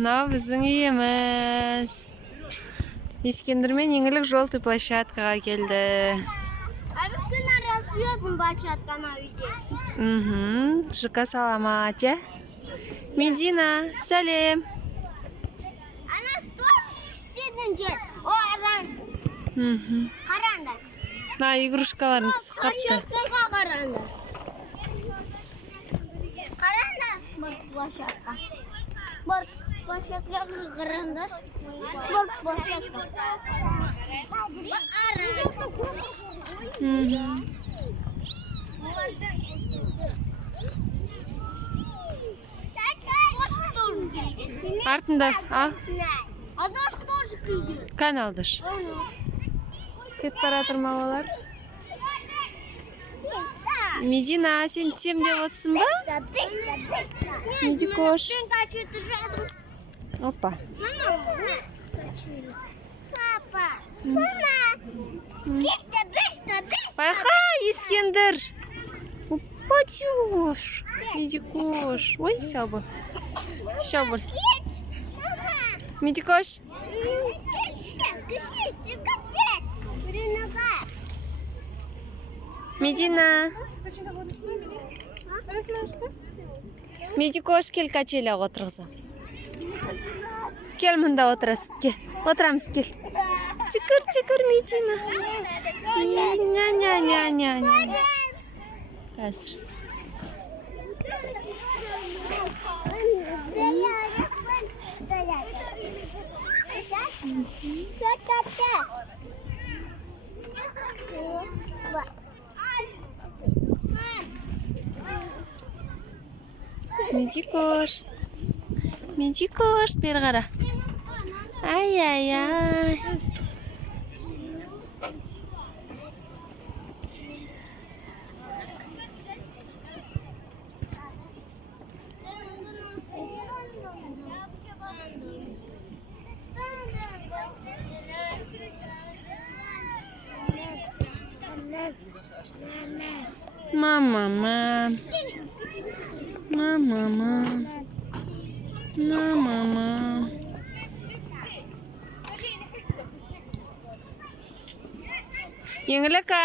Мынау біздің үйіміз. Ескендірмен еңгілік жолты площадкаға келді. Күн арасыйдың площадкана үйде. ЖК саламат, я? Медина, сәлем. Ана стол істедің жер. О, оранж. Қараңдар. Игрушкаларың қапты. Площадкаға қараңдар. Қараңдар спорт площадка. Спорт площадкаға қараңдар. Спорт площадка. Артында, ал. Адаш тоже күйді. Каналдыш. Кетіп баратыр малалар. Медина, сен тем деп отсың ба? Медикош. Опа. Папа, мама. Байқа, Ескендір. Патюш. Медикош. Ой, сабы. Шабыр. Медикош. Медина. Медикош, кел качеляға отырғыза. Кел мұнда отырасың. Кел. Отырамыз, кел. Чықыр, Медина. Ня-ня-ня-ня. Қазір. Медикош, бері қара. Ай. Мама. Еңгіліка.